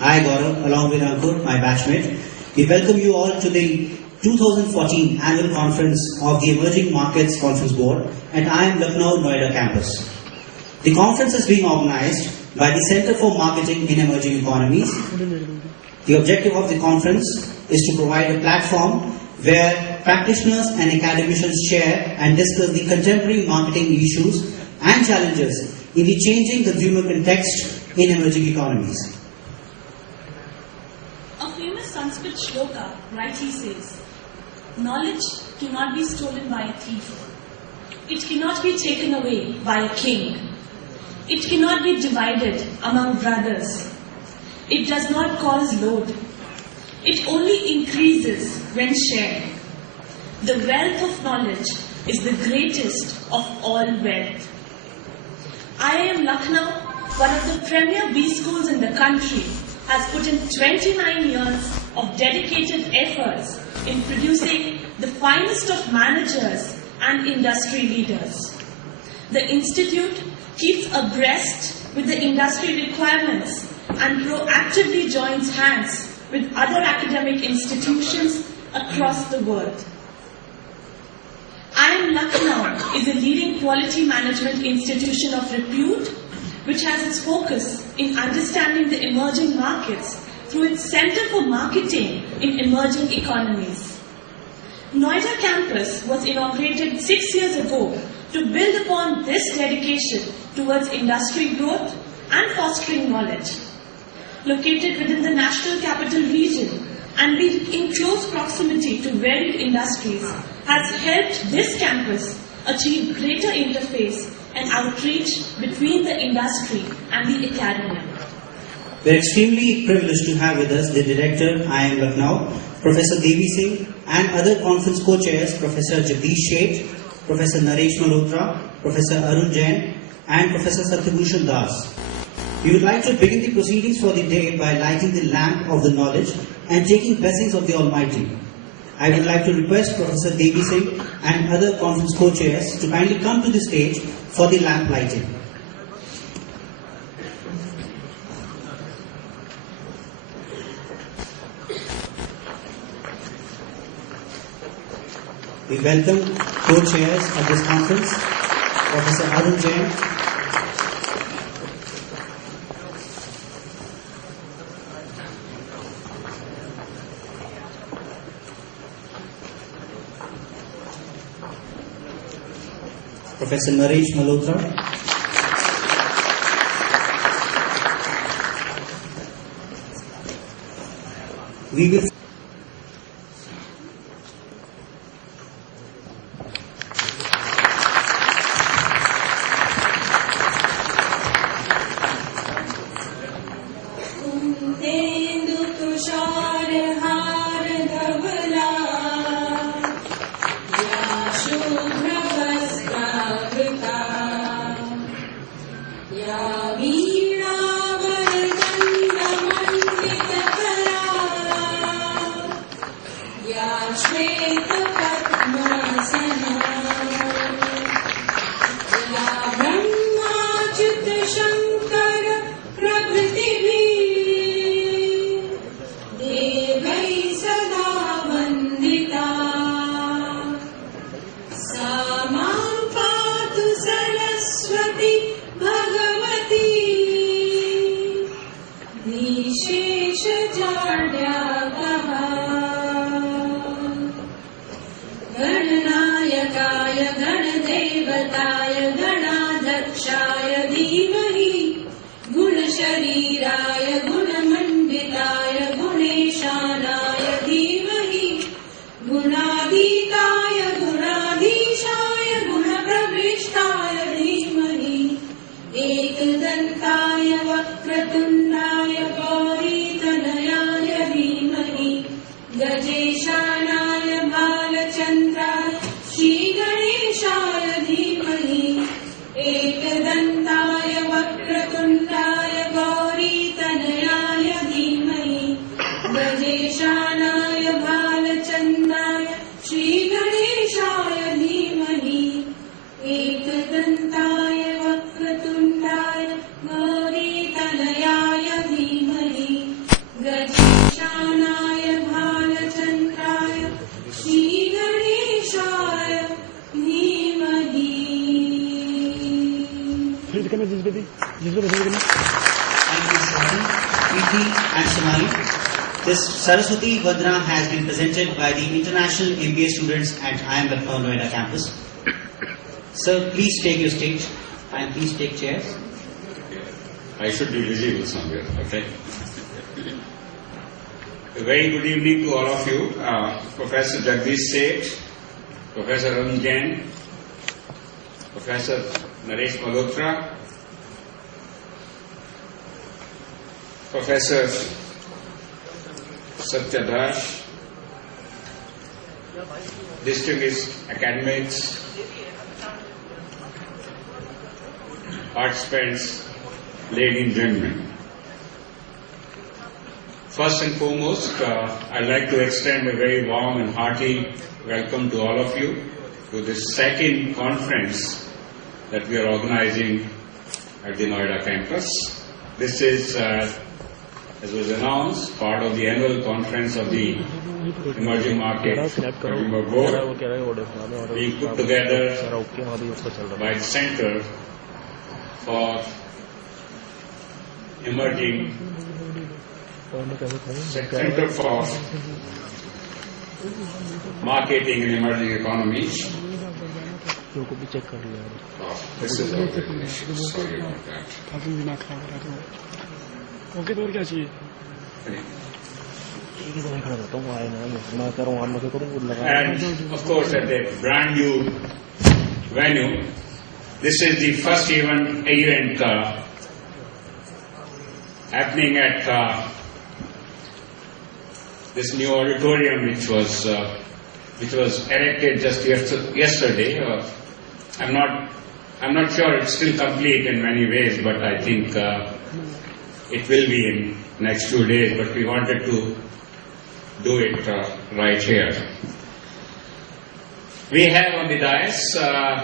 I, Gaurav, along with Ankur, my batchmate, we welcome you all to the 2014 annual conference of the Emerging Markets Conference Board at IIM Lucknow, Noida campus. The conference is being organized by the Center for Marketing in Emerging Economies. The objective of the conference is to provide a platform where practitioners and academicians share and discuss the contemporary marketing issues and challenges in the changing consumer context in emerging economies. A famous Sanskrit shloka rightly says, "Knowledge cannot be stolen by a thief. It cannot be taken away by a king. It cannot be divided among brothers. It does not cause load. It only increases when shared. The wealth of knowledge is the greatest of all wealth." IIM Lucknow, one of the premier B schools in the country, has put in 29 years of dedicated efforts in producing the finest of managers and industry leaders. The institute keeps abreast with the industry requirements and proactively joins hands with other academic institutions across the world. IIM Lucknow is a leading quality management institution of repute which has its focus in understanding the emerging markets through its Center for Marketing in Emerging Economies. Noida campus was inaugurated 6 years ago to build upon this dedication towards industry growth and fostering knowledge. Located within the National Capital Region and being in close proximity to varied industries has helped this campus achieve greater interface and outreach between the industry and the academia. We are extremely privileged to have with us the Director, IIM Lucknow, Professor Devi Singh, and other conference co-chairs, Professor Jagdish Sheth, Professor Naresh Malhotra, Professor Arun Jain, and Professor Satyabhushan Das. We would like to begin the proceedings for the day by lighting the lamp of the knowledge and taking blessings of the Almighty. I would like to request Professor Devi Singh and other conference co-chairs to kindly come to the stage for the lamp lighting. We welcome co-chairs of this conference, Professor Arun Jain, Professor Naresh Malhotra, we will Preeti and Sonali. This Saraswati Vandana has been presented by the international MBA students at IIM Lucknow Noida campus. Sir, please take your stage and please take chairs. I should be visible somewhere, okay? A very good evening to all of you. Professor Jagdish Seth, Professor Arun Jain, Professor Naresh Malhotra, Professor Satya Das, distinguished academics, participants, ladies and gentlemen. First and foremost, I'd like to extend a very warm and hearty welcome to all of you to this second conference that we are organizing at the Noida campus. This is, as was announced, part of the annual conference of the Emerging Market Consumer Board, being put together by the Center for Emerging Center for Marketing in Emerging Economies. This is organization. Sorry about that. And of course, at the brand new venue, this is the first event happening at this new auditorium, which was erected just yesterday. I'm not sure it's still complete in many ways, but I think it will be in next few days. But we wanted to do it right here. We have on the dais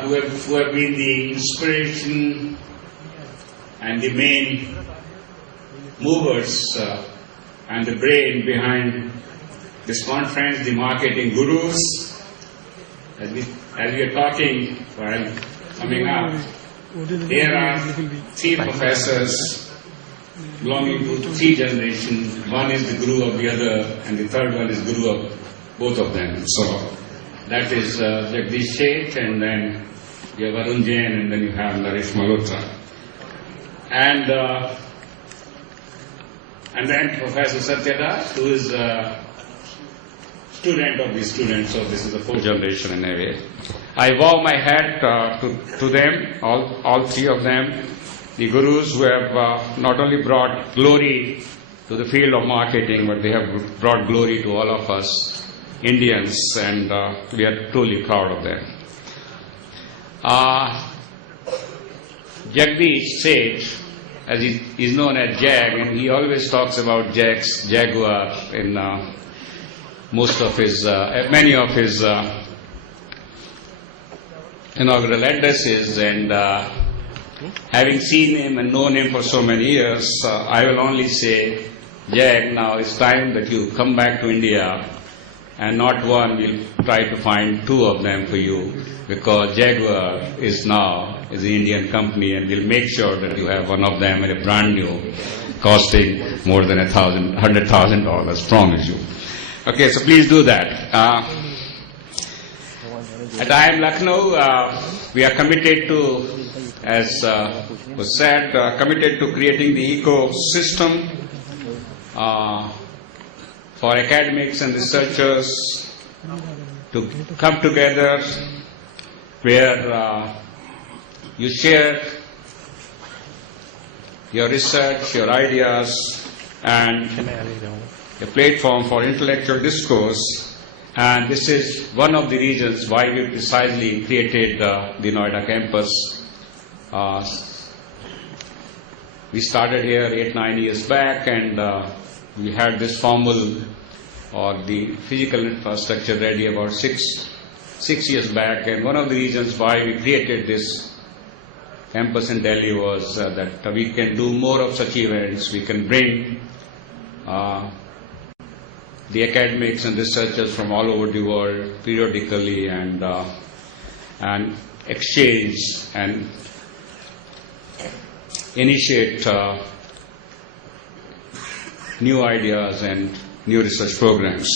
who have been the inspiration and the main movers and the brain behind this conference, the marketing gurus. As we are talking while coming up, there are three professors belonging to three generations. One is the guru of the other, and the third one is guru of both of them. So that is Jagdish Seth, and then you have Arun Jain, and then you have Naresh Malhotra. And then Professor Satya Das, who is a student of the students, so this is the fourth generation in a way. I bow my hat to them, all three of them, the gurus who have not only brought glory to the field of marketing, but they have brought glory to all of us Indians, and we are truly proud of them. Jagdish Seth, as he is known as Jag, and he always talks about Jaguar in many of his inaugural addresses, and having seen him and known him for so many years, I will only say, Jag, now it's time that you come back to India, and not one, we'll try to find two of them for you, because Jaguar is an Indian company, and we'll make sure that you have one of them, and a brand new, costing more than $100,000, promise you. Okay, so please do that. At IIM Lucknow, we are committed to, as was said, committed to creating the ecosystem for academics and researchers to come together where you share your research, your ideas, and a platform for intellectual discourse. And this is one of the reasons why we precisely created the Noida campus. We started here 8-9 years back, and we had this formal or the physical infrastructure ready about six years back. And one of the reasons why we created this campus in Delhi was that we can do more of such events. We can bring the academics and researchers from all over the world periodically and exchange and initiate new ideas and new research programs.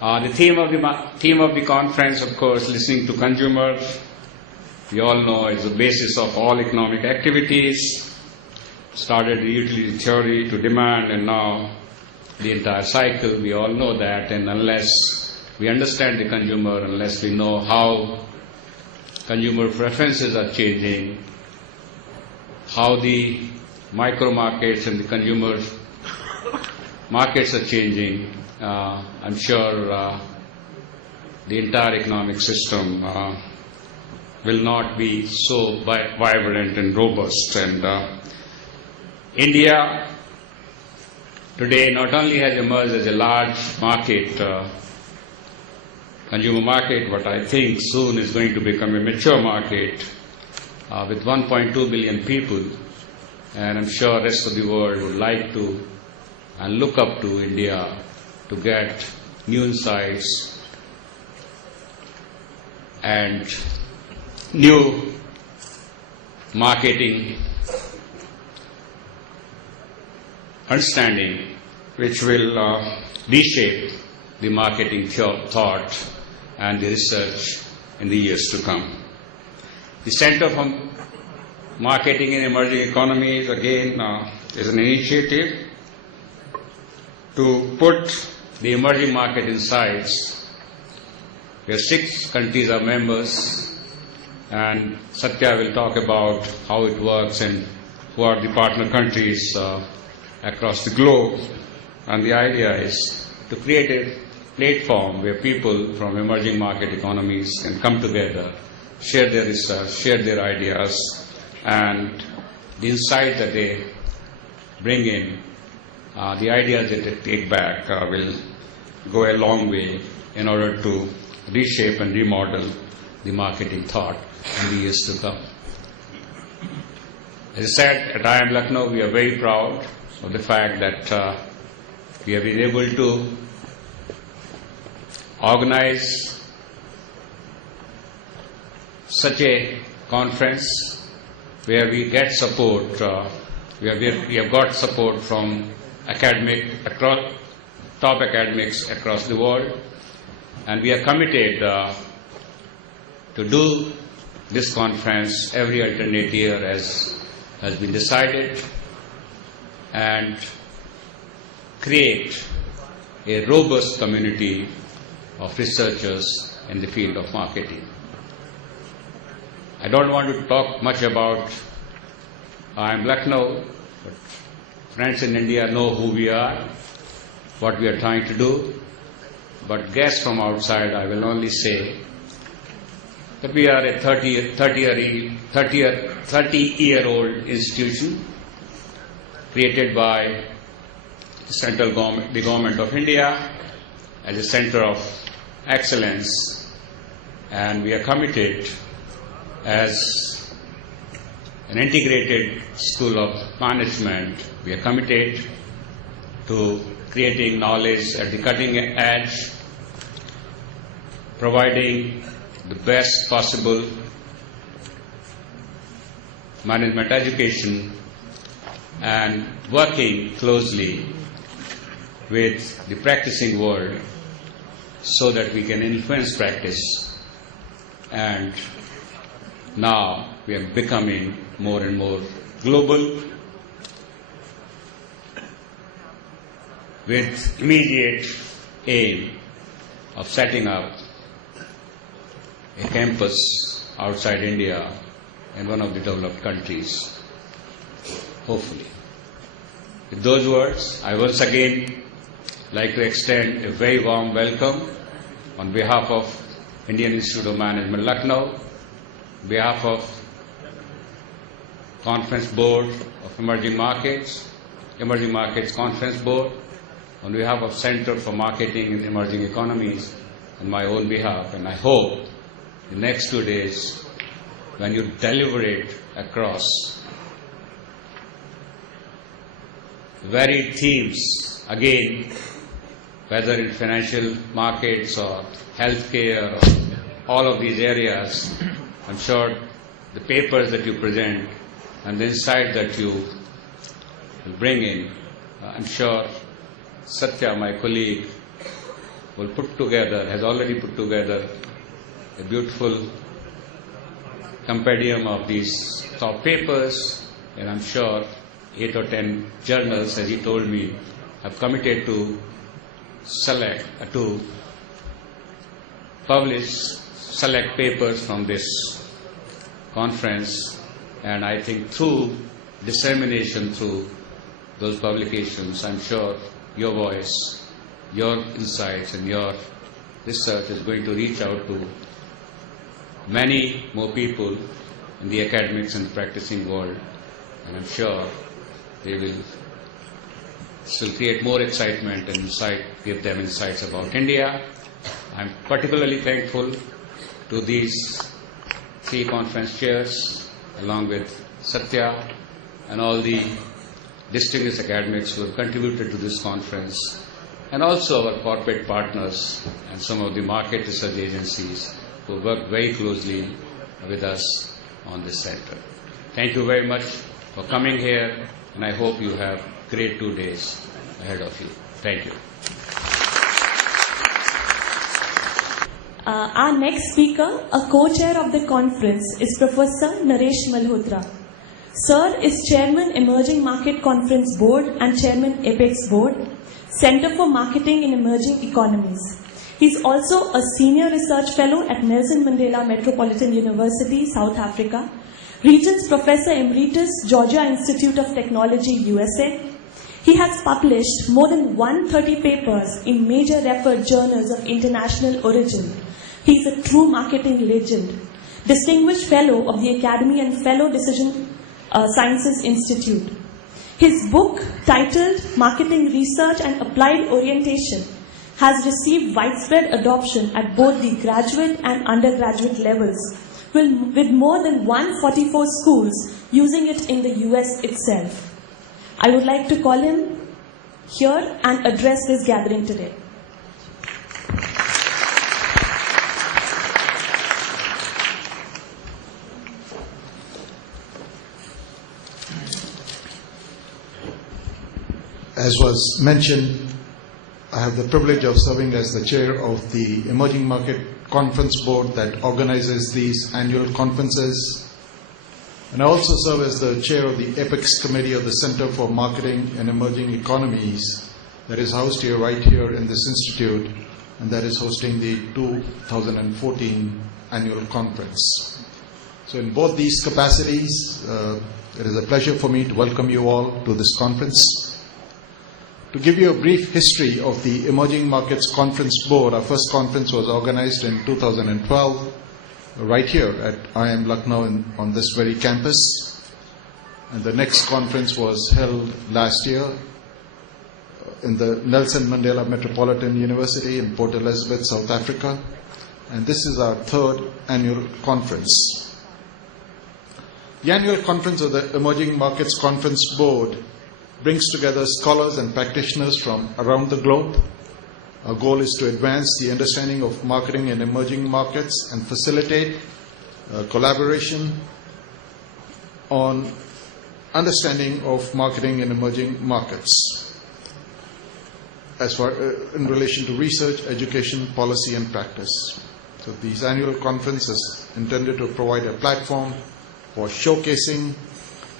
The theme of the conference, of course, listening to consumers, we all know is the basis of all economic activities. Started the utility theory to demand, and now the entire cycle. We all know that, and unless we understand the consumer, unless we know how consumer preferences are changing, how the micro markets and the consumer markets are changing, I'm sure the entire economic system will not be so vibrant and robust. And India today not only has emerged as a large market, consumer market, but I think soon is going to become a mature market with 1.2 billion people, and I'm sure the rest of the world would like to and look up to India to get new insights and new marketing understanding, which will reshape the marketing thought and the research in the years to come. The Center for Marketing in Emerging Economies, again, is an initiative to put the emerging market insights, where 6 countries are members, and Satya will talk about how it works and who are the partner countries across the globe. And the idea is to create a platform where people from emerging market economies can come together, share their research, share their ideas, and the insight that they bring in, the ideas that they take back will go a long way in order to reshape and remodel the marketing thought in the years to come. As I said, at IIM Lucknow, we are very proud of the fact that we have been able to organize such a conference where we get support. We have got support from top academics across the world, and we are committed to do this conference every alternate year as has been decided, and create a robust community of researchers in the field of marketing. I don't want to talk much about IIM Lucknow, but friends in India know who we are, what we are trying to do. But guests from outside, I will only say that we are a 30-year-old institution created by the government of India as a center of excellence, and we are committed as an integrated school of management. We are committed to creating knowledge at the cutting edge, providing the best possible management education, and working closely with the practicing world so that we can influence practice. And now we are becoming more and more global, with immediate aim of setting up a campus outside India in one of the developed countries, hopefully. With those words, I once again like to extend a very warm welcome on behalf of Indian Institute of Management, Lucknow, on behalf of Conference Board of Emerging Markets Conference Board, on behalf of Center for Marketing in Emerging Economies, on my own behalf. And I hope the next 2 days, when you deliberate across varied themes, again, whether in financial markets or healthcare or all of these areas, I'm sure the papers that you present and the insight that you will bring in I'm sure Satya, my colleague, has already put together a beautiful compendium of these top papers, and I'm sure 8 or 10 journals, as he told me, have committed to publish select papers from this conference, and I think through dissemination through those publications, I'm sure your voice, your insights and your research is going to reach out to many more people in the academics and practicing world, and I'm sure they will create more excitement and give them insights about India. I'm particularly thankful to these 3 conference chairs, along with Satya and all the distinguished academics who have contributed to this conference, and also our corporate partners and some of the market research agencies who worked very closely with us on this center. Thank you very much for coming here, and I hope you have great 2 days ahead of you. Thank you. Our next speaker, a co-chair of the conference, is Professor Naresh Malhotra. Sir is Chairman Emerging Market Conference Board and Chairman Apex Board, Center for Marketing in Emerging Economies. He is also a Senior Research Fellow at Nelson Mandela Metropolitan University, South Africa, Regents Professor Emeritus, Georgia Institute of Technology, USA. He has published more than 130 papers in major referred journals of international origin. He is a true marketing legend, Distinguished Fellow of the Academy and Fellow Decision Sciences Institute. His book, titled Marketing Research and Applied Orientation, has received widespread adoption at both the graduate and undergraduate levels, with more than 144 schools using it in the US itself. I would like to call him here and address this gathering today. As was mentioned, I have the privilege of serving as the chair of the Emerging Market Conference Board that organizes these annual conferences. And I also serve as the chair of the Apex Committee of the Center for Marketing and Emerging Economies that is housed right here in this institute, and that is hosting the 2014 annual conference. So in both these capacities, it is a pleasure for me to welcome you all to this conference. To give you a brief history of the Emerging Markets Conference Board, our first conference was organized in 2012, right here at IIM Lucknow on this very campus. And the next conference was held last year in the Nelson Mandela Metropolitan University in Port Elizabeth, South Africa. And this is our 3rd annual conference. The annual conference of the Emerging Markets Conference Board brings together scholars and practitioners from around the globe. Our goal is to advance the understanding of marketing in emerging markets and facilitate collaboration on understanding of marketing in emerging markets as far in relation to research, education, policy and practice. So these annual conferences intended to provide a platform for showcasing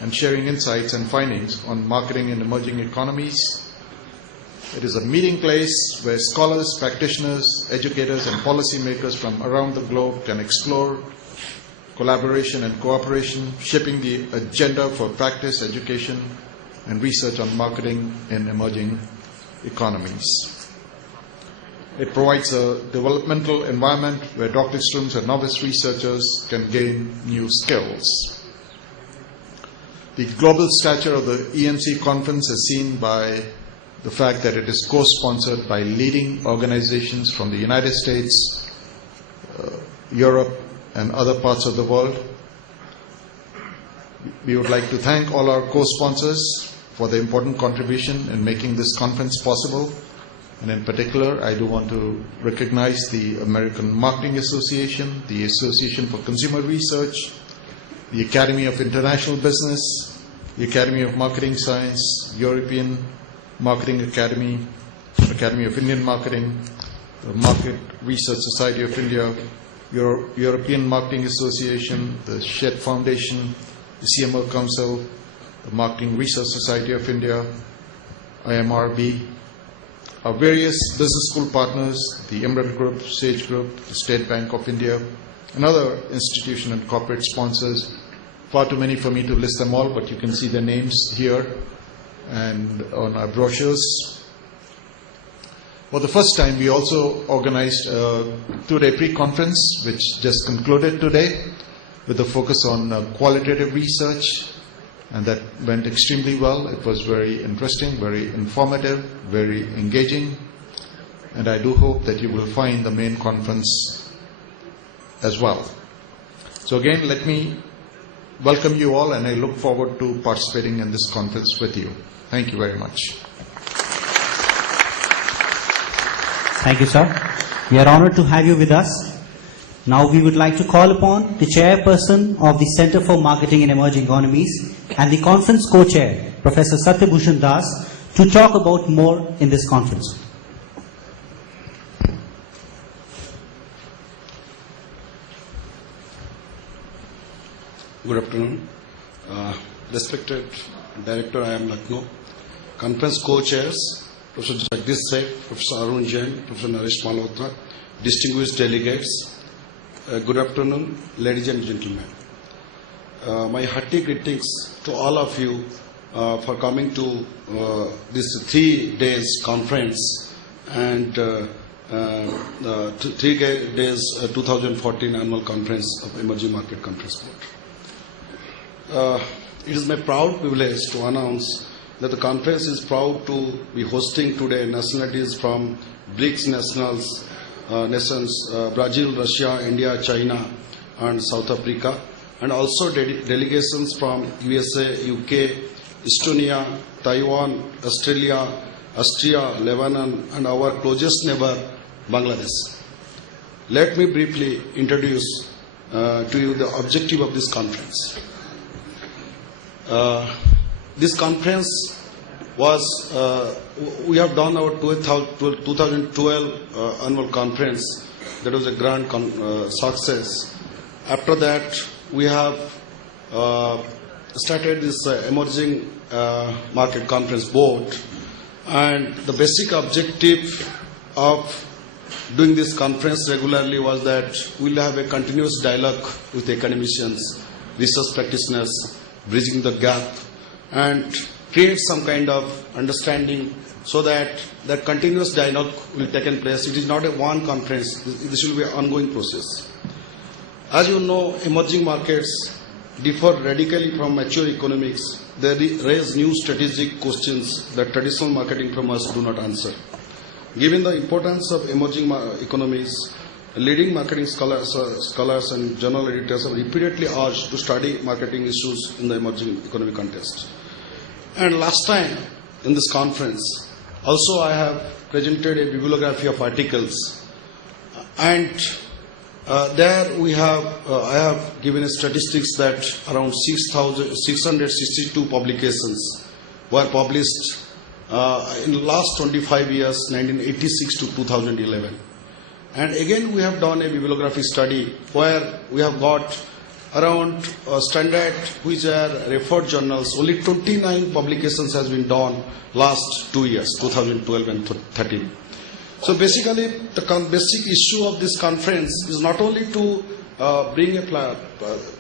and sharing insights and findings on marketing in emerging economies. It is a meeting place where scholars, practitioners, educators, and policymakers from around the globe can explore collaboration and cooperation, shaping the agenda for practice, education, and research on marketing in emerging economies. It provides a developmental environment where doctoral students and novice researchers can gain new skills. The global stature of the EMC conference is seen by the fact that it is co-sponsored by leading organizations from the United States, Europe, and other parts of the world. We would like to thank all our co-sponsors for the important contribution in making this conference possible. And in particular, I do want to recognize the American Marketing Association, the Association for Consumer Research, the Academy of International Business, the Academy of Marketing Science, European Marketing Academy, Academy of Indian Marketing, the Market Research Society of India, European Marketing Association, the SHED Foundation, the CMO Council, the Marketing Research Society of India, IMRB, our various business school partners, the Emerald Group, Sage Group, the State Bank of India, and other institution and corporate sponsors. Far too many for me to list them all, but you can see their names here and on our brochures. For the first time, we also organized a 2-day pre-conference, which just concluded today, with a focus on qualitative research, and that went extremely well. It was very interesting, very informative, very engaging, and I do hope that you will find the main conference as well. So again, let me welcome you all, and I look forward to participating in this conference with you. Thank you very much. Thank you, sir. We are honored to have you with us. Now we would like to call upon the chairperson of the Center for Marketing in Emerging Economies and the conference co-chair, Professor Satyabhushan Das, to talk about more in this conference. Good afternoon. Respected Director, I am Lucknow. Conference co-chairs, Professor Jagdish Seth, Professor Arun Jain, Professor Naresh Malhotra, distinguished delegates, good afternoon, ladies and gentlemen. My hearty greetings to all of you for coming to this 3 days conference and 3 days 2014 annual conference of Emerging Market Conference Board. It is my proud privilege to announce that the conference is proud to be hosting today nationalities from BRICS nations, Brazil, Russia, India, China, and South Africa, and also delegations from USA, UK, Estonia, Taiwan, Australia, Austria, Lebanon, and our closest neighbor, Bangladesh. Let me briefly introduce to you the objective of this conference. This conference was, we have done our 2012 annual conference. That was a grand success. After that, we have started this Emerging Market Conference Board, and the basic objective of doing this conference regularly was that we'll have a continuous dialogue with academicians, research practitioners, bridging the gap, and create some kind of understanding so that that continuous dialogue will take place. It is not a one conference. This will be an ongoing process. As you know, emerging markets differ radically from mature economics. They raise new strategic questions that traditional marketing firms do not answer. Given the importance of emerging economies, leading marketing scholars and journal editors have repeatedly urged to study marketing issues in the emerging economic context. And last time in this conference, also I have presented a bibliography of articles, and there we have I have given a statistics that around 662 publications were published in the last 25 years, 1986 to 2011. And again, we have done a bibliography study where we have got around standard, which are referred journals. Only 29 publications has been done last 2 years, 2012 and 13. So basically, the basic issue of this conference is not only to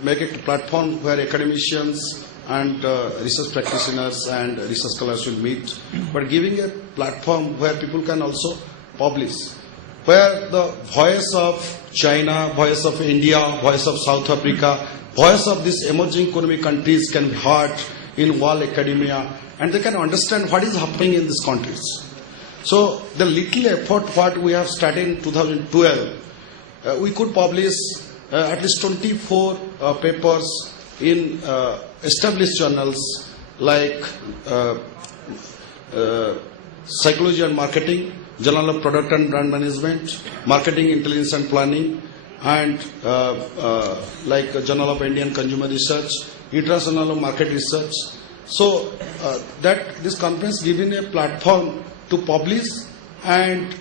make a platform where academicians and research practitioners and research scholars will meet, but giving a platform where people can also publish, where the voice of China, voice of India, voice of South Africa, voice of these emerging economic countries can be heard in world academia, and they can understand what is happening in these countries. So the little effort what we have started in 2012, we could publish at least 24 papers in established journals like Psychology and Marketing, Journal of Product and Brand Management, Marketing Intelligence and Planning, and like Journal of Indian Consumer Research, International Market Research, So that this conference giving a platform to publish, and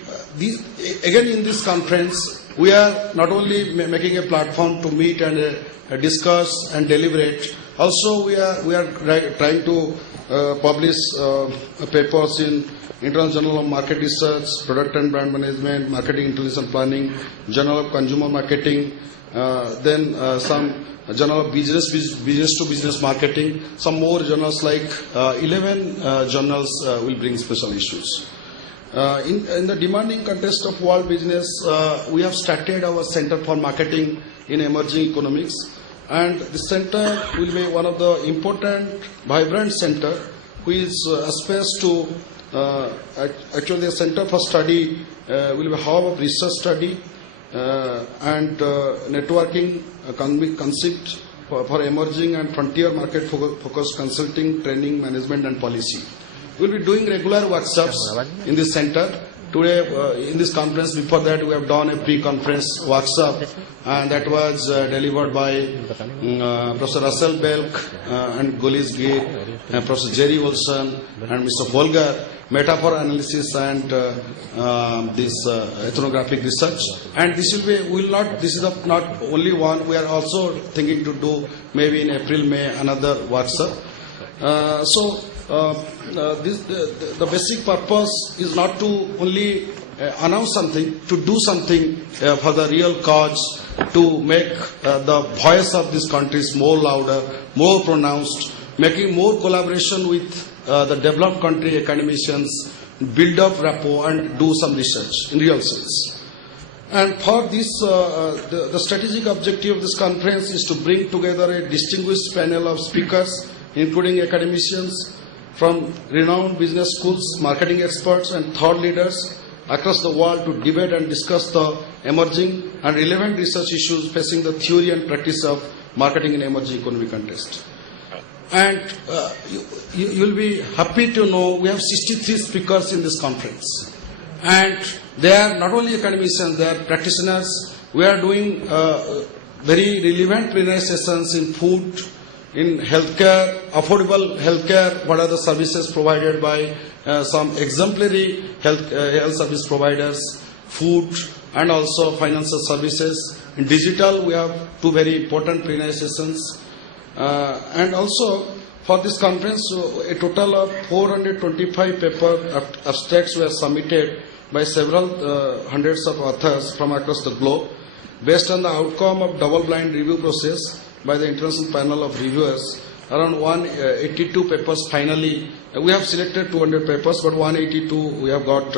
again in this conference we are not only making a platform to meet and discuss and deliberate. Also we are trying to publish papers in International Journal of Market Research, Product and Brand Management, Marketing Intelligence and Planning, Journal of Consumer Marketing, then some Journal of Business to Business Marketing, some more journals like 11 journals will bring special issues. In the demanding context of world business, we have started our Center for Marketing in Emerging Economics, and the center will be one of the important, vibrant center which aspires to actually the Center for Study will be a hub of research study and networking concept for emerging and frontier market focused consulting, training, management and policy. We will be doing regular workshops in this center. Today, in this conference, before that, we have done a pre-conference workshop, and that was delivered by Professor Russell Belk and Gullis Gate, Professor Jerry Wilson, and Mr. Volgar, metaphor analysis and this ethnographic research. And this is not only one. We are also thinking to do maybe in April, May another workshop. The basic purpose is not to only announce something, to do something for the real cause, to make the voice of these countries more louder, more pronounced, making more collaboration with the developed country academicians, build up rapport and do some research in real sense. And for this, the strategic objective of this conference is to bring together a distinguished panel of speakers, including academicians from renowned business schools, marketing experts and thought leaders across the world to debate and discuss the emerging and relevant research issues facing the theory and practice of marketing in emerging economic context. And you will be happy to know we have 63 speakers in this conference. And they are not only academicians, they are practitioners. We are doing very relevant plenary sessions in food, in healthcare, affordable healthcare, what are the services provided by some exemplary health service providers, food, and also financial services. In digital, we have two very important plenary sessions. And also, for this conference, a total of 425 paper abstracts were submitted by several hundreds of authors from across the globe, based on the outcome of double-blind review process by the International Panel of Reviewers. Around 182 papers finally, we have selected 200 papers, but 182 we have got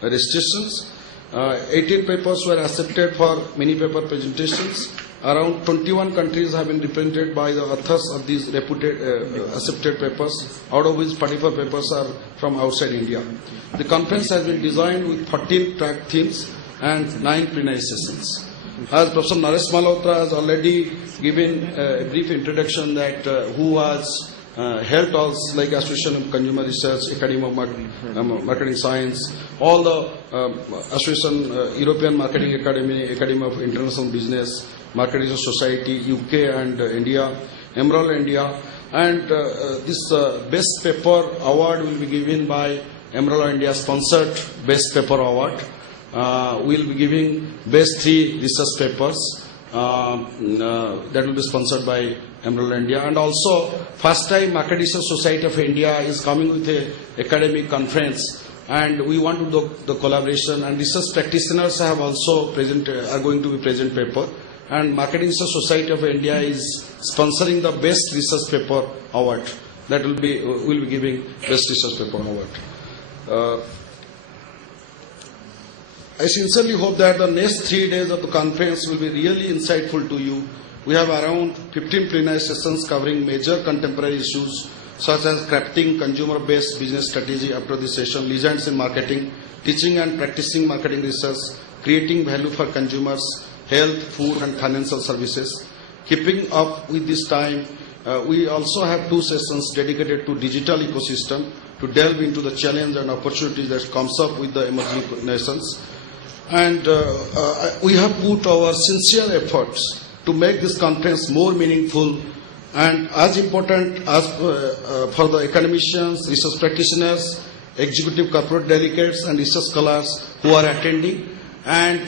registrations. 18 papers were accepted for mini paper presentations. Around 21 countries have been represented by the authors of these reputed accepted papers, out of which 44 papers are from outside India. The conference has been designed with 14 track themes and 9 plenary sessions. As Professor Naresh Malhotra has already given a brief introduction that who has helped us, like Association of Consumer Research, Academy of Marketing Science, all the Association, European Marketing Academy, Academy of International Business, Marketing Society, UK and India, Emerald India, and this Best Paper Award will be given by Emerald India sponsored Best Paper Award. We'll be giving best 3 research papers that will be sponsored by Emerald India. And also, first time Market Research Society of India is coming with an academic conference, and we want to do the collaboration. And research practitioners have also are going to be present paper. And Market Research Society of India is sponsoring the best research paper award. That will be giving best research paper award. I sincerely hope that the next 3 days of the conference will be really insightful to you. We have around 15 plenary sessions covering major contemporary issues such as crafting consumer-based business strategy after the session, legends in marketing, teaching and practicing marketing research, creating value for consumers, health, food and financial services. Keeping up with this time, we also have 2 sessions dedicated to digital ecosystem to delve into the challenge and opportunities that comes up with the emerging nations. And we have put our sincere efforts to make this conference more meaningful and as important as for the academicians, research practitioners, executive corporate delegates and research scholars who are attending. And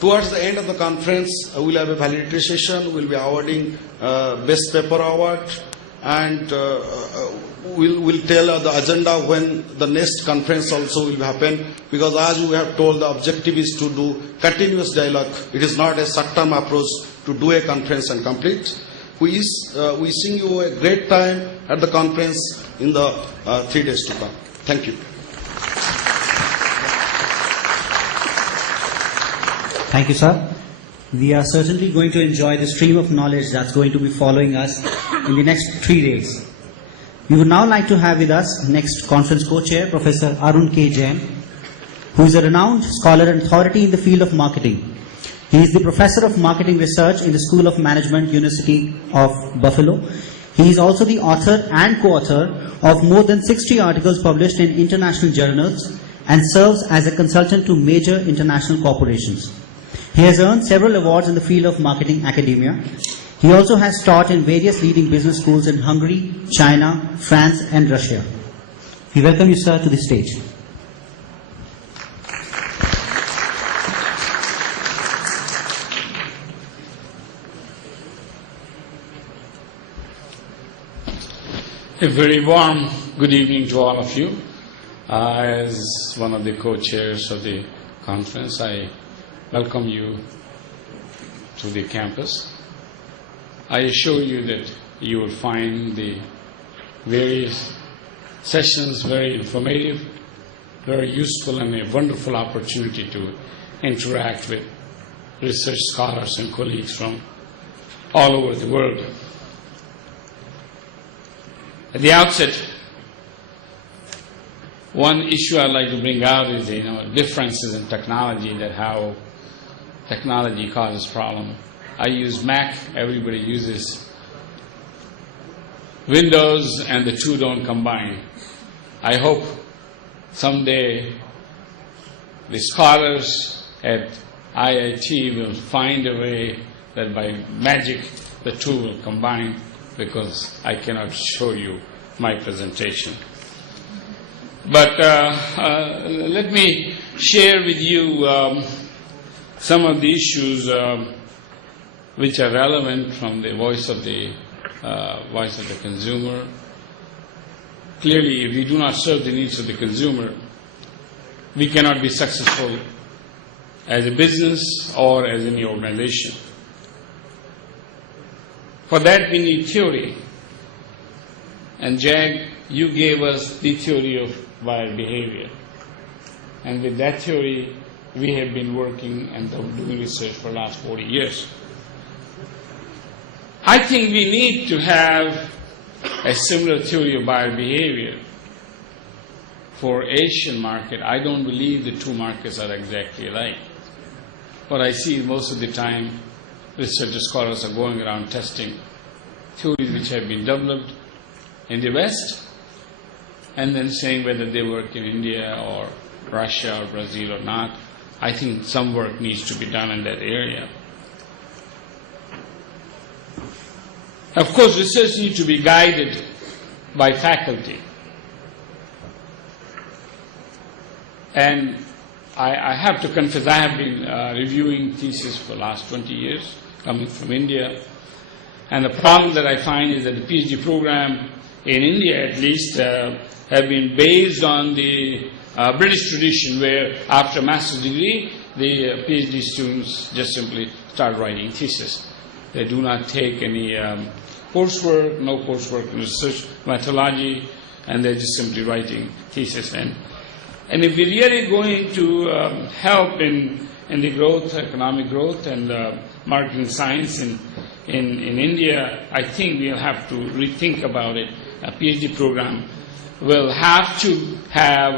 towards the end of the conference, we'll have a validity session. We'll be awarding Best Paper Award, and we'll tell the agenda when the next conference also will happen. Because as we have told, the objective is to do continuous dialogue. It is not a short-term approach to do a conference and complete. Wishing you a great time at the conference in the 3 days to come. Thank you. Thank you, sir. We are certainly going to enjoy the stream of knowledge that's going to be following us in the next 3 days. We would now like to have with us next conference co-chair, Professor Arun K. Jain, who is a renowned scholar and authority in the field of marketing. He is the Professor of Marketing Research in the School of Management, University of Buffalo. He is also the author and co-author of more than 60 articles published in international journals and serves as a consultant to major international corporations. He has earned several awards in the field of marketing academia. He also has taught in various leading business schools in Hungary, China, France, and Russia. We welcome you, sir, to the stage. A very warm good evening to all of you. As one of the co-chairs of the conference, I welcome you to the campus. I assure you that you will find the various sessions very informative, very useful, and a wonderful opportunity to interact with research scholars and colleagues from all over the world. At the outset, one issue I'd like to bring out is differences in technology, that how technology causes problem. I use Mac, everybody uses Windows, and the two don't combine. I hope someday the scholars at IIT will find a way that by magic the two will combine, because I cannot show you my presentation. But let me share with you some of the issues which are relevant from the voice of the consumer. Clearly, if we do not serve the needs of the consumer, we cannot be successful as a business or as any organization. For that, we need theory. And Jag, you gave us the theory of buyer behavior. And with that theory, we have been working and doing research for the last 40 years. I think we need to have a similar theory of buyer behavior for Asian market. I don't believe the two markets are exactly alike. What I see most of the time, research scholars are going around testing theories which have been developed in the West and then saying whether they work in India or Russia or Brazil or not. I think some work needs to be done in that area. Of course, research needs to be guided by faculty. And I have to confess, I have been reviewing theses for the last 20 years, coming from India. And the problem that I find is that the PhD program in India, at least, have been based on the British tradition, where after a master's degree, the PhD students just simply start writing thesis. They do not take any coursework, no coursework in research methodology, and they're just simply writing thesis. And if we're really going to help in the growth, economic growth, and marketing science in India, I think we'll have to rethink about it. A PhD program will have to have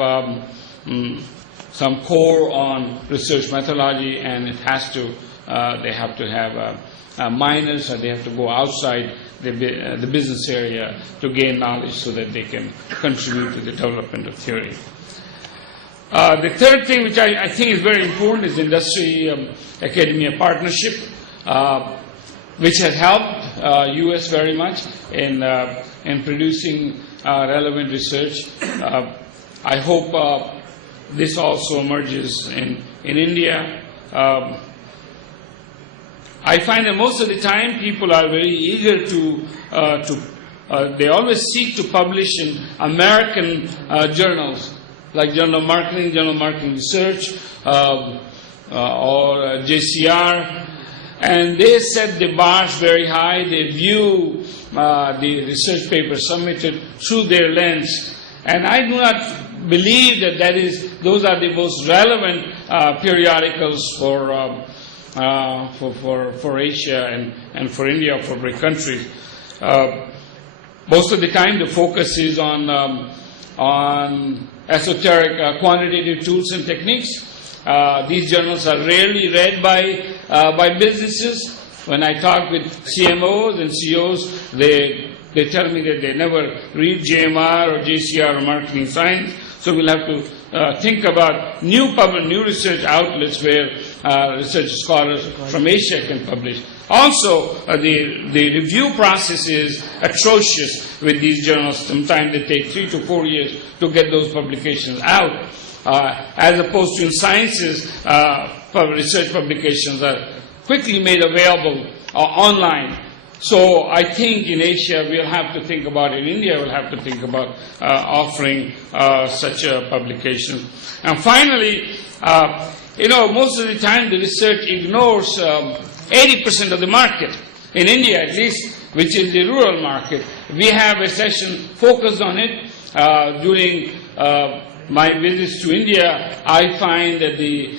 some core on research methodology, and it has to. They have to have minors, or they have to go outside the business area to gain knowledge so that they can contribute to the development of theory. The third thing which I think is very important is industry-academia partnership, which has helped U.S. very much in producing relevant research. I hope this also emerges in India. I find that most of the time people are very eager they always seek to publish in American journals, like Journal of Marketing Research, or JCR, and they set the bars very high. They view the research paper submitted through their lens, and I do not believe that those are the most relevant periodicals for Asia and for India, for big countries. Most of the time, the focus is on esoteric quantitative tools and techniques. These journals are rarely read by businesses. When I talk with CMOs and CEOs, they tell me that they never read JMR or JCR or Marketing Science. So we'll have to think about new research outlets where research scholars from Asia can publish. Also, the review process is atrocious with these journals. Sometimes they take 3 to 4 years to get those publications out, as opposed to in sciences, research publications are quickly made available online. So I think in Asia we'll have to think about, in India we'll have to think about offering such a publication. And finally, most of the time the research ignores 80% of the market. In India at least, which is the rural market. We have a session focused on it. During my visits to India, I find that the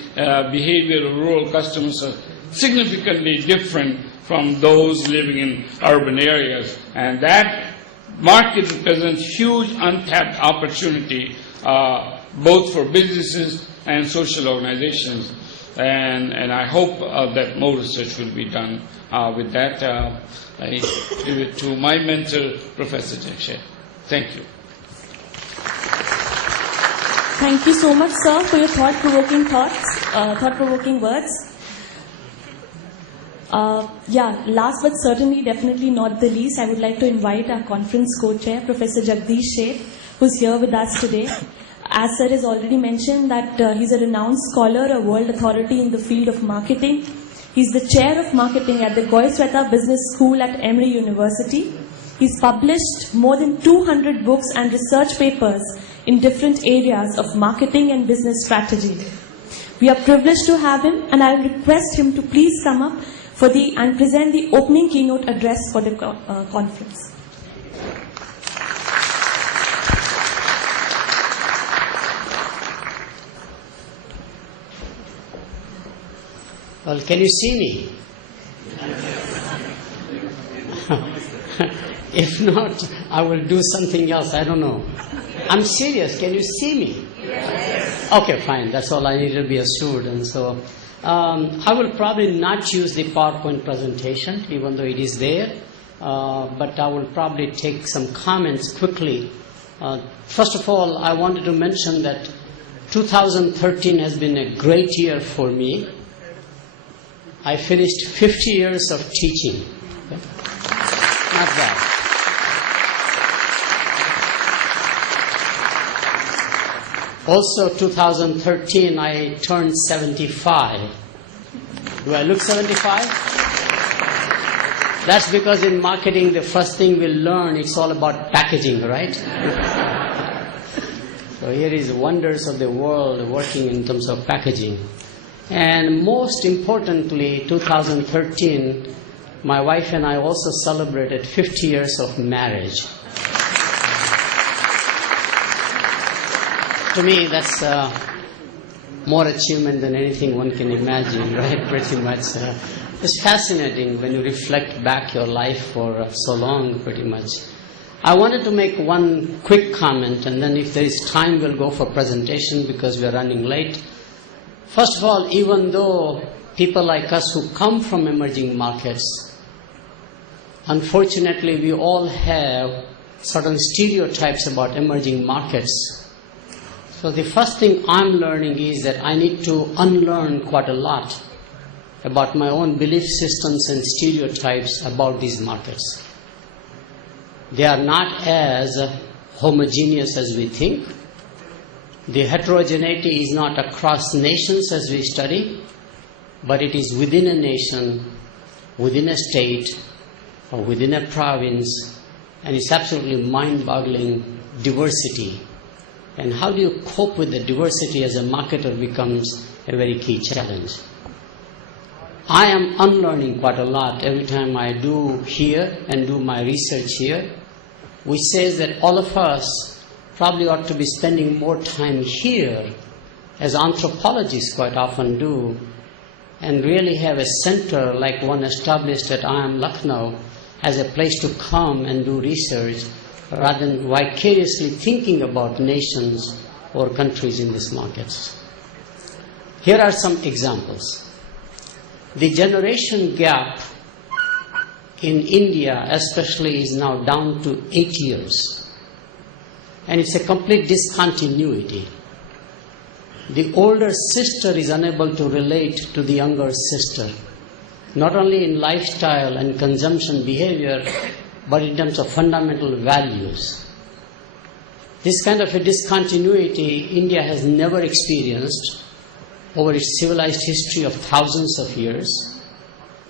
behavior of rural customers are significantly different from those living in urban areas. And that market represents huge untapped opportunity, both for businesses and social organizations. And I hope that more research will be done with that. I give it to my mentor, Professor Jagshay. Thank you. Thank you so much, sir, for your thought-provoking words. Last but certainly, definitely not the least, I would like to invite our conference co-chair, Professor Jagdish Sheth, who's here with us today. As sir has already mentioned that he's a renowned scholar, a world authority in the field of marketing. He's the chair of marketing at the Goisweta Business School at Emory University. He's published more than 200 books and research papers in different areas of marketing and business strategy. We are privileged to have him, and I will request him to please come up and present the opening keynote address for the conference. Well, can you see me? If not, I will do something else. I don't know. I'm serious. Can you see me? Yes. Okay, fine. That's all I need to be assured. And so I will probably not use the PowerPoint presentation, even though it is there. But I will probably take some comments quickly. First of all, I wanted to mention that 2013 has been a great year for me. I finished 50 years of teaching. Okay? Not bad. Also, 2013, I turned 75. Do I look 75? That's because in marketing, the first thing we'll learn, it's all about packaging, right? So here is wonders of the world working in terms of packaging. And most importantly, 2013, my wife and I also celebrated 50 years of marriage. To me, that's more achievement than anything one can imagine, right? Pretty much. It's fascinating when you reflect back your life for so long, pretty much. I wanted to make one quick comment, and then if there is time, we'll go for presentation because we are running late. First of all, even though people like us who come from emerging markets, unfortunately, we all have certain stereotypes about emerging markets. So the first thing I'm learning is that I need to unlearn quite a lot about my own belief systems and stereotypes about these markets. They are not as homogeneous as we think. The heterogeneity is not across nations as we study, but it is within a nation, within a state, or within a province, and it's absolutely mind-boggling diversity. And how do you cope with the diversity as a marketer becomes a very key challenge. I am unlearning quite a lot every time I do here and do my research here, which says that all of us probably ought to be spending more time here, as anthropologists quite often do, and really have a center like one established at IIM Lucknow as a place to come and do research, rather than vicariously thinking about nations or countries in these markets. Here are some examples. The generation gap in India especially is now down to 8 years. And it's a complete discontinuity. The older sister is unable to relate to the younger sister, not only in lifestyle and consumption behavior, but in terms of fundamental values. This kind of a discontinuity India has never experienced over its civilized history of thousands of years.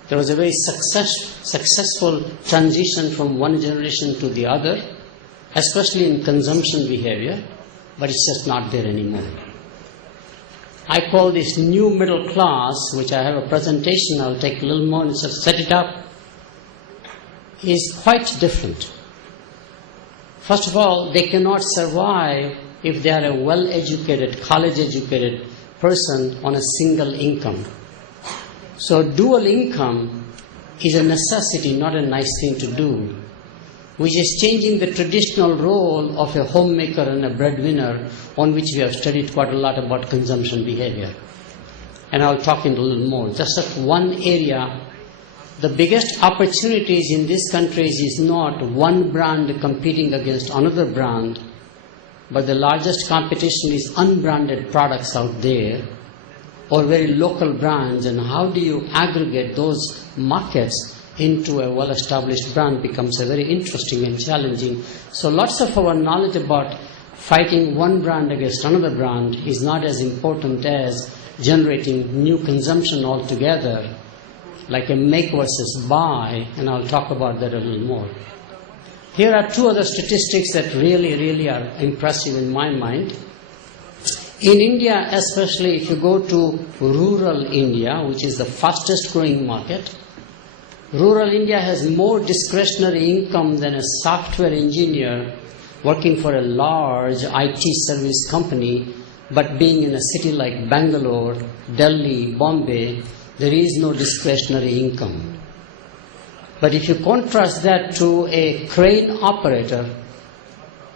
There was a very successful transition from one generation to the other, especially in consumption behavior, but it's just not there anymore. I call this new middle class, which I have a presentation, I'll take a little more and set it up, is quite different. First of all, they cannot survive if they are a well-educated, college-educated person on a single income. So dual income is a necessity, not a nice thing to do, which is changing the traditional role of a homemaker and a breadwinner, on which we have studied quite a lot about consumption behavior. And I'll talk in a little more. Just at one area, the biggest opportunities in these countries is not one brand competing against another brand, but the largest competition is unbranded products out there, or very local brands, and how do you aggregate those markets into a well-established brand becomes a very interesting and challenging. So lots of our knowledge about fighting one brand against another brand is not as important as generating new consumption altogether, like a make versus buy, and I'll talk about that a little more. Here are two other statistics that really are impressive in my mind. In India, especially if you go to rural India, which is the fastest growing market, rural India has more discretionary income than a software engineer working for a large IT service company, but being in a city like Bangalore, Delhi, Bombay, there is no discretionary income. But if you contrast that to a crane operator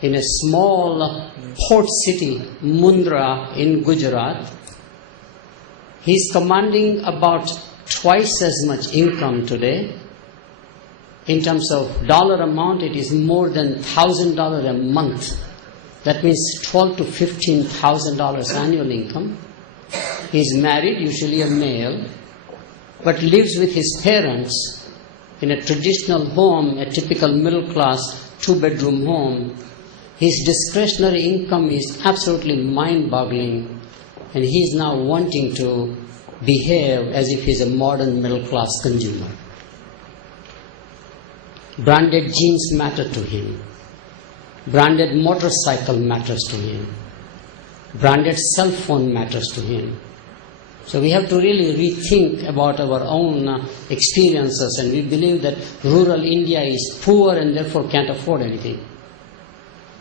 in a small port city, Mundra in Gujarat, he's commanding about twice as much income today. In terms of dollar amount, it is more than $1,000 a month. That means $12,000 to $15,000 annual income. He's married, usually a male, but lives with his parents in a traditional home, a typical middle-class two-bedroom home. His discretionary income is absolutely mind-boggling, and he's now wanting to behave as if he's a modern middle-class consumer. Branded jeans matter to him. Branded motorcycle matters to him. Branded cell phone matters to him. So we have to really rethink about our own experiences, and we believe that rural India is poor and therefore can't afford anything.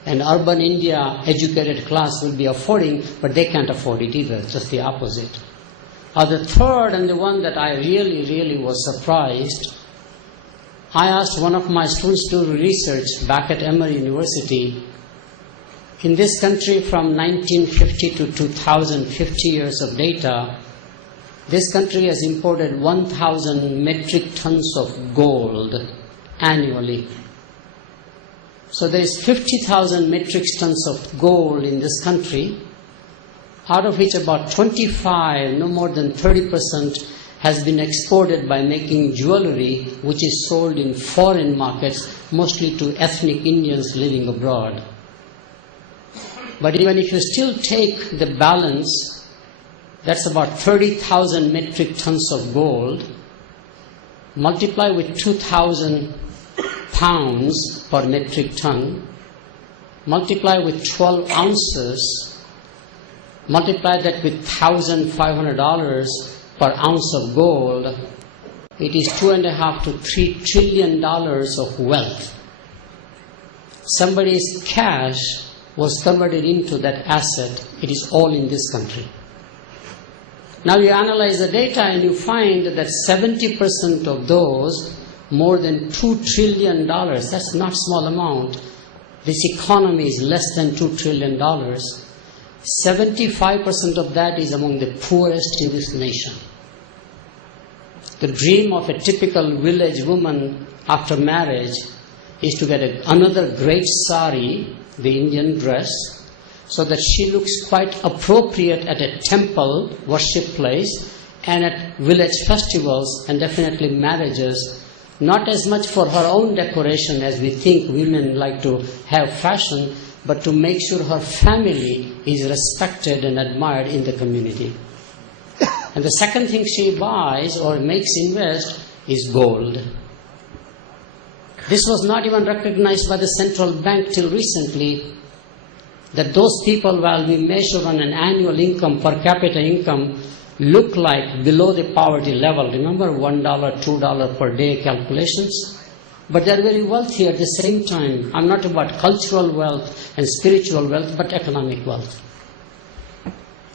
And urban India, educated class, will be affording, but they can't afford it either, just the opposite. The third, and the one that I really was surprised, I asked one of my students to do research back at Emory University. In this country from 1950 to 2000, 50 years of data, this country has imported 1,000 metric tons of gold annually. So there is 50,000 metric tons of gold in this country, out of which about 25, no more than 30%, has been exported by making jewelry which is sold in foreign markets, mostly to ethnic Indians living abroad. But even if you still take the balance, that's about 30,000 metric tons of gold, multiply with 2,000 pounds per metric ton, multiply with 12 ounces, multiply that with $1,500 per ounce of gold, it is $2.5 to $3 trillion of wealth. Somebody's cash was converted into that asset. It is all in this country. Now you analyze the data and you find that 70% of those, more than $2 trillion, that's not a small amount. This economy is less than $2 trillion. 75% of that is among the poorest in this nation. The dream of a typical village woman after marriage is to get another great sari, the Indian dress, so that she looks quite appropriate at a temple worship place and at village festivals and definitely marriages, not as much for her own decoration as we think women like to have fashion, but to make sure her family is respected and admired in the community. And the second thing she buys or makes invest is gold. This was not even recognized by the central bank till recently, that those people, while we measure on an annual income, per capita income, look like below the poverty level. Remember $1, $2 per day calculations? But they are very wealthy at the same time. I'm not about cultural wealth and spiritual wealth, but economic wealth.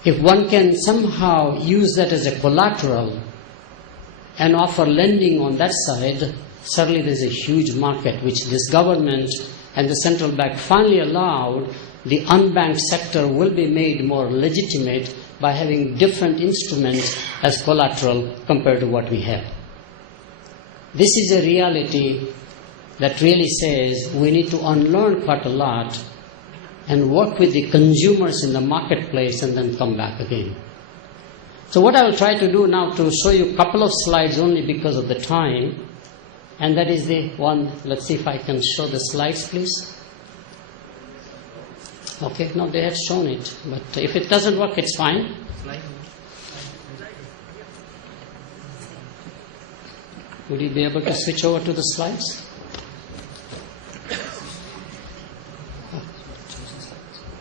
If one can somehow use that as a collateral and offer lending on that side, certainly there's a huge market which this government and the central bank finally allowed. The unbanked sector will be made more legitimate by having different instruments as collateral compared to what we have. This is a reality that really says we need to unlearn quite a lot and work with the consumers in the marketplace and then come back again. So what I will try to do now to show you a couple of slides only because of the time, and that is the one, let's see if I can show the slides please. Okay, no, they had shown it, but if it doesn't work, it's fine. Would you be able to switch over to the slides?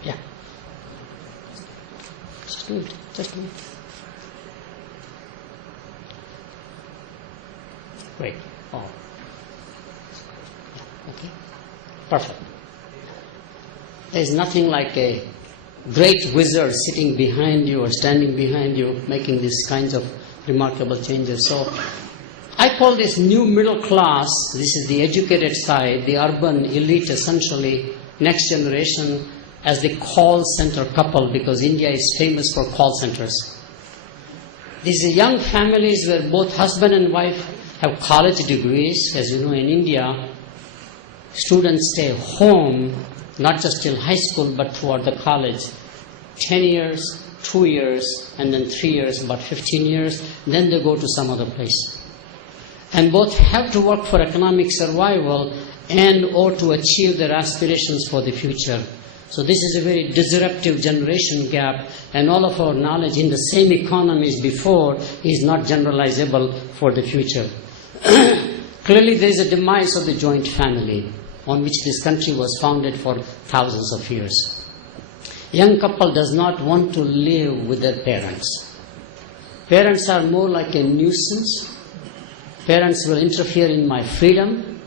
Yeah. Just do it. Just do it. Great. Oh. Yeah. Okay. Perfect. There is nothing like a great wizard sitting behind you or standing behind you making these kinds of remarkable changes. So I call this new middle class, this is the educated side, the urban elite essentially, next generation, as the call center couple, because India is famous for call centers. These are young families where both husband and wife have college degrees. As you know, in India, students stay home not just till high school, but toward the college. 10 years, 2 years, and then 3 years, about 15 years, then they go to some other place. And both have to work for economic survival and or to achieve their aspirations for the future. So this is a very disruptive generation gap, and all of our knowledge in the same economies before is not generalizable for the future. Clearly there is a demise of the joint family, on which this country was founded for thousands of years. Young couple does not want to live with their parents. Parents are more like a nuisance. Parents will interfere in my freedom.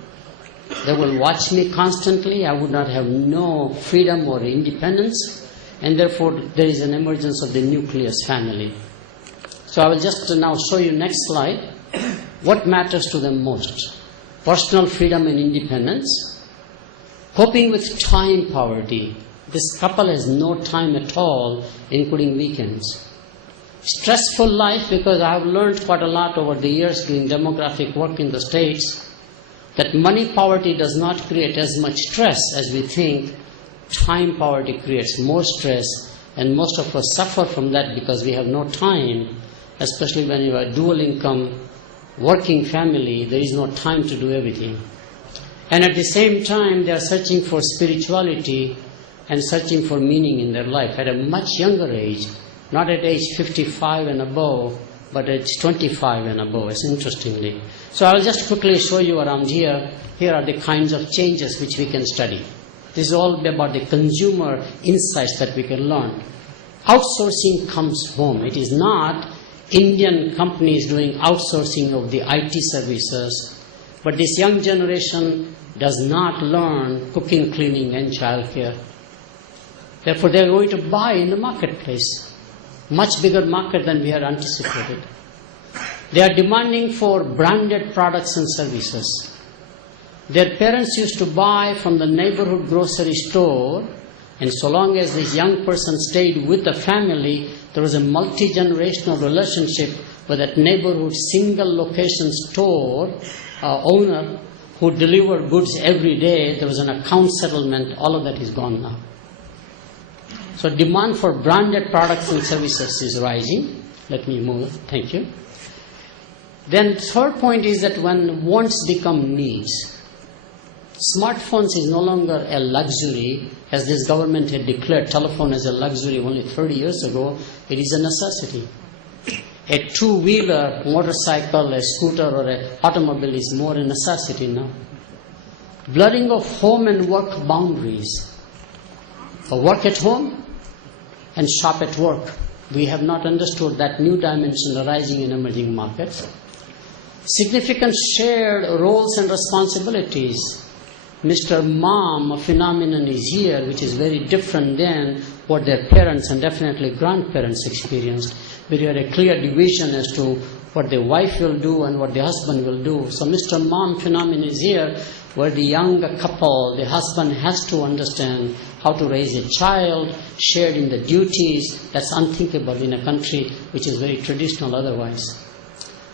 They will watch me constantly. I would not have no freedom or independence. And therefore, there is an emergence of the nucleus family. So I will just now show you next slide. What matters to them most? Personal freedom and independence. Coping with time poverty. This couple has no time at all, including weekends. Stressful life, because I have learned quite a lot over the years doing demographic work in the States, that money poverty does not create as much stress as we think. Time poverty creates more stress, and most of us suffer from that because we have no time. especially when you are dual income, working family, there is no time to do everything. And at the same time, they are searching for spirituality and searching for meaning in their life at a much younger age, not at age 55 and above, but at 25 and above, as interestingly. So I'll just quickly show you around here. Here are the kinds of changes which we can study. This is all about the consumer insights that we can learn. Outsourcing comes home. It is not Indian companies doing outsourcing of the IT services, but this young generation does not learn cooking, cleaning, and childcare. Therefore, they are going to buy in the marketplace. Much bigger market than we had anticipated. They are demanding for branded products and services. Their parents used to buy from the neighborhood grocery store, and so long as this young person stayed with the family, there was a multi-generational relationship with that neighborhood single location store owner who delivered goods every day. There was an account settlement. All of that is gone now. So demand for branded products and services is rising. Let me move. Thank you. Then third point is that when wants become needs, smartphones is no longer a luxury, as this government had declared telephone as a luxury only 30 years ago. It is a necessity. A two-wheeler, motorcycle, a scooter, or an automobile is more a necessity now. Blurring of home and work boundaries. For work at home and shop at work. We have not understood that new dimension arising in emerging markets. Significant shared roles and responsibilities. Mr. Mom phenomenon is here, which is very different than what their parents and definitely grandparents experienced. Where you had a clear division as to what the wife will do and what the husband will do. So Mr. Mom phenomenon is here, where the young couple, the husband has to understand how to raise a child, shared in the duties. That's unthinkable in a country which is very traditional otherwise.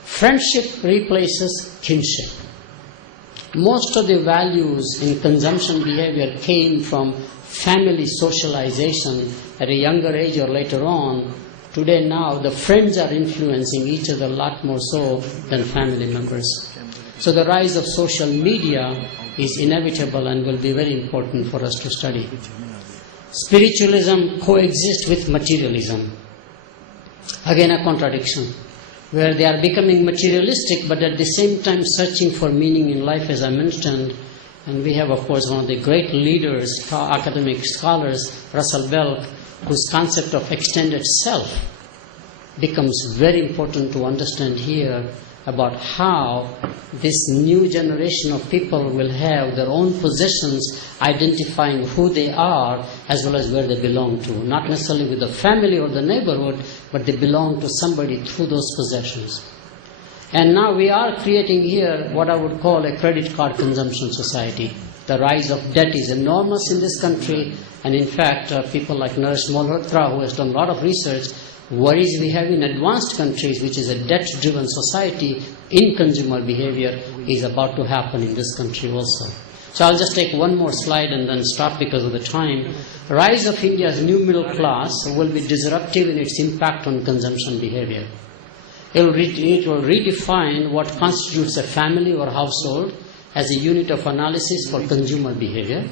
Friendship replaces kinship. Most of the values in consumption behavior came from family socialization at a younger age or later on. Today now, the friends are influencing each other a lot more so than family members. So the rise of social media is inevitable and will be very important for us to study. Spiritualism coexists with materialism. Again, a contradiction, where they are becoming materialistic but at the same time searching for meaning in life, as I mentioned. And we have, of course, one of the great leaders, academic scholars, Russell Belk, whose concept of extended self becomes very important to understand here, about how this new generation of people will have their own possessions, identifying who they are as well as where they belong to. Not necessarily with the family or the neighborhood, but they belong to somebody through those possessions. And now we are creating here what I would call a credit card consumption society. The rise of debt is enormous in this country, and in fact, people like Naresh Malhotra, who has done a lot of research, worries we have in advanced countries, which is a debt-driven society in consumer behavior, is about to happen in this country also. So I'll just take one more slide and then stop because of the time. Rise of India's new middle class will be disruptive in its impact on consumption behavior. It will redefine what constitutes a family or household as a unit of analysis for consumer behavior.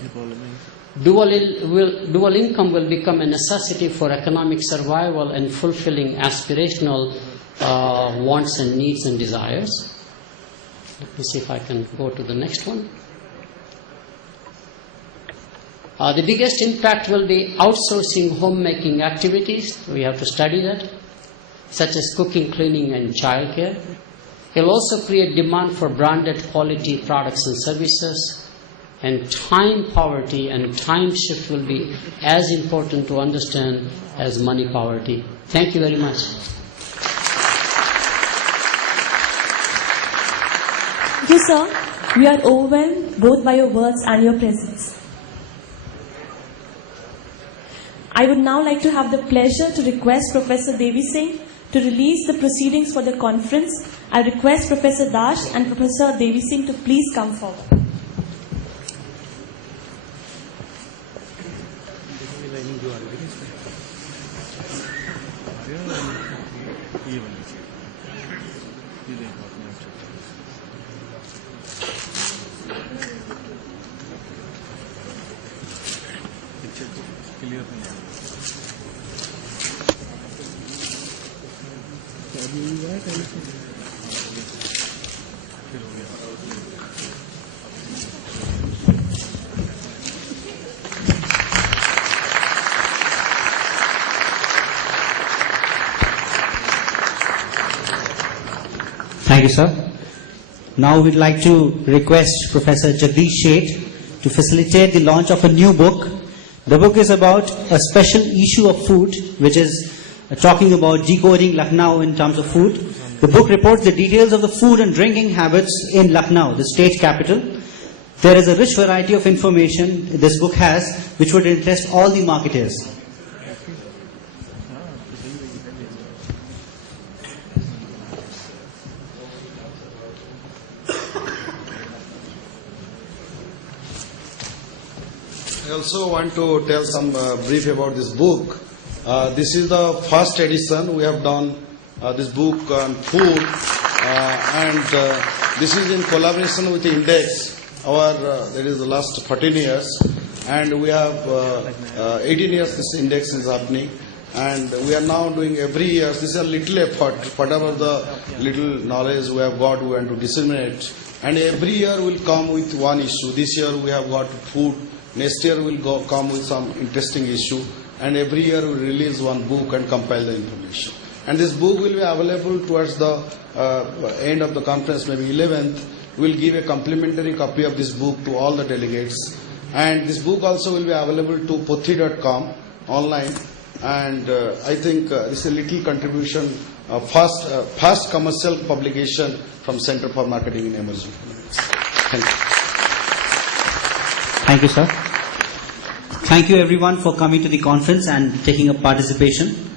Dual income will become a necessity for economic survival and fulfilling aspirational wants and needs and desires. Let me see if I can go to the next one. The biggest impact will be outsourcing homemaking activities. We have to study that, such as cooking, cleaning, and childcare. It will also create demand for branded quality products and services. And time poverty and time shift will be as important to understand as money poverty. Thank you very much. Thank you, sir. We are overwhelmed both by your words and your presence. I would now like to have the pleasure to request Professor Devi Singh to release the proceedings for the conference. I request Professor Dash and Professor Devi Singh to please come forward. Thank you, sir. Now we'd like to request Professor Jagdish Sheth to facilitate the launch of a new book. The book is about a special issue of food, which is talking about decoding Lucknow in terms of food. The book reports the details of the food and drinking habits in Lucknow, the state capital. There is a rich variety of information this book has, which would interest all the marketers. I also want to tell some brief about this book. This is the first edition. We have done this book on food, and this is in collaboration with Index. That is the last 14 years, and we have 18 years this Index is happening, and we are now doing every year. This is a little effort, whatever the little knowledge we have got, we want to disseminate, and every year will come with one issue. This year we have got food. Next year we'll come with some interesting issue, and every year we'll release one book and compile the information. And this book will be available towards the end of the conference, maybe 11th. We'll give a complimentary copy of this book to all the delegates. And this book also will be available to pothi.com online. And I think it's a little contribution, first commercial publication from Center for Marketing in Emerging Economics. Thank you. Thank you, sir. Thank you everyone for coming to the conference and taking up participation.